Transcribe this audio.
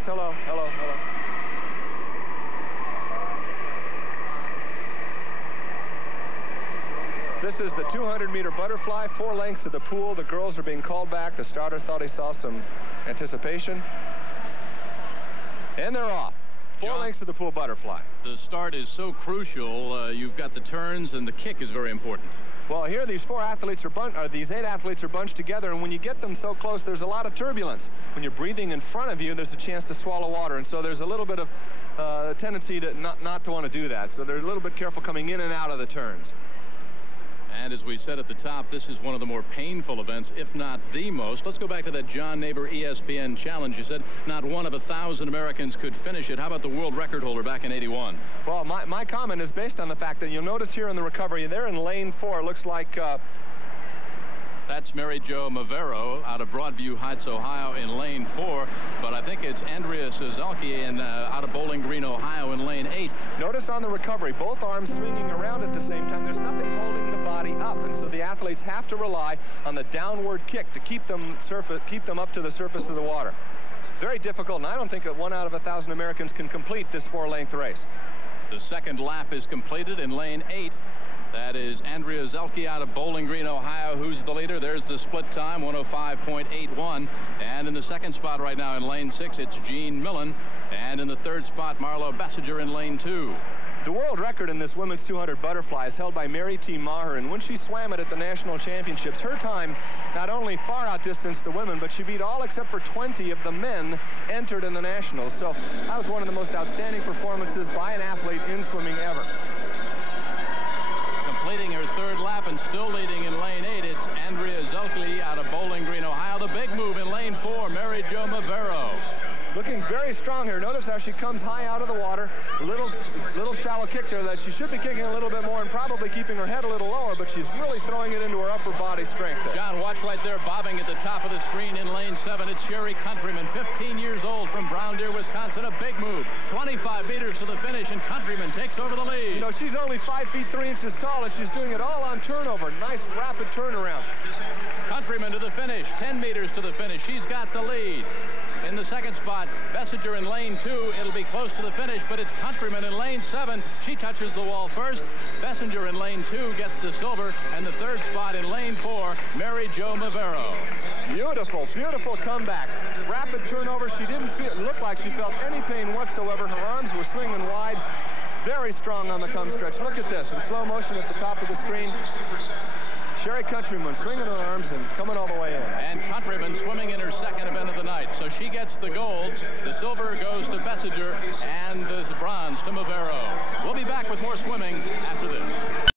Yes, hello. This is the 200-meter butterfly, 4 lengths of the pool. The girls are being called back. The starter thought he saw some anticipation. And they're off. 4 lengths of the pool butterfly. The start is so crucial. You've got the turns, and the kick is very important. Well, here these 8 athletes are bunched together, and when you get them so close, there's a lot of turbulence. When you're breathing in front of you, there's a chance to swallow water, and so there's a little bit of tendency to not to want to do that. So they're a little bit careful coming in and out of the turns. And as we said at the top, this is one of the more painful events, if not the most. Let's go back to that John Neighbor ESPN challenge. You said not one of 1,000 Americans could finish it. How about the world record holder back in '81? Well, my comment is based on the fact that you'll notice here in the recovery, they're in lane 4. It looks like... That's Mary Jo Mavero out of Broadview Heights, Ohio in lane 4. But I think it's Andrea Suzuki out of Bowling Green, Ohio in lane 8. Notice on the recovery, both arms swinging around at the same time. There's nothing holding the body up, and so the athletes have to rely on the downward kick to keep them up to the surface of the water. Very difficult, and I don't think that 1 out of 1,000 Americans can complete this 4-length race. The second lap is completed in lane 8. That is Andrea Zelke out of Bowling Green, Ohio, who's the leader. There's the split time, 105.81. And in the second spot right now in lane 6, it's Jean Millen. And in the third spot, Marlo Bessinger in lane 2. The world record in this women's 200 butterfly is held by Mary T. Maher, and when she swam it at the national championships, her time not only far outdistanced the women, but she beat all except for 20 of the men entered in the nationals. So that was one of the most outstanding performances by an athlete in swimming ever. Completing her third lap and still leading in lane 8, it's Andrea Zelke out of Bowling Green, Ohio. The big move in lane 4, Mary Jo Mavero. Looking very strong here. Notice how she comes high out of the water. A little shallow kick there that she should be kicking a little bit more and probably keeping her head a little lower, but she's really throwing it into her upper body strength there. John, watch right there, bobbing at the top of the screen in lane 7. It's Shari Countryman, 15 years old from Brown Deer, Wisconsin. A big move. 25 meters to the finish, and Countryman takes over the lead. You know, she's only 5 feet 3 inches tall, and she's doing it all on turnover. Nice, rapid turnaround. Countryman to the finish, 10 meters to the finish. She's got the lead. In the second spot, Bessinger in lane 2. It'll be close to the finish, but it's Countryman in lane 7. She touches the wall first. Bessinger in lane 2 gets the silver, and the third spot in lane 4, Mary Jo Mavero. Beautiful, beautiful comeback. Rapid turnover. She didn't look like she felt any pain whatsoever. Her arms were swinging wide. Very strong on the come stretch. Look at this in slow motion at the top of the screen. Shari Countryman swinging her arms and coming all the way in. And Countryman swimming in her second event of the night. So she gets the gold. The silver goes to Bessinger, and the bronze to Mavero. We'll be back with more swimming after this.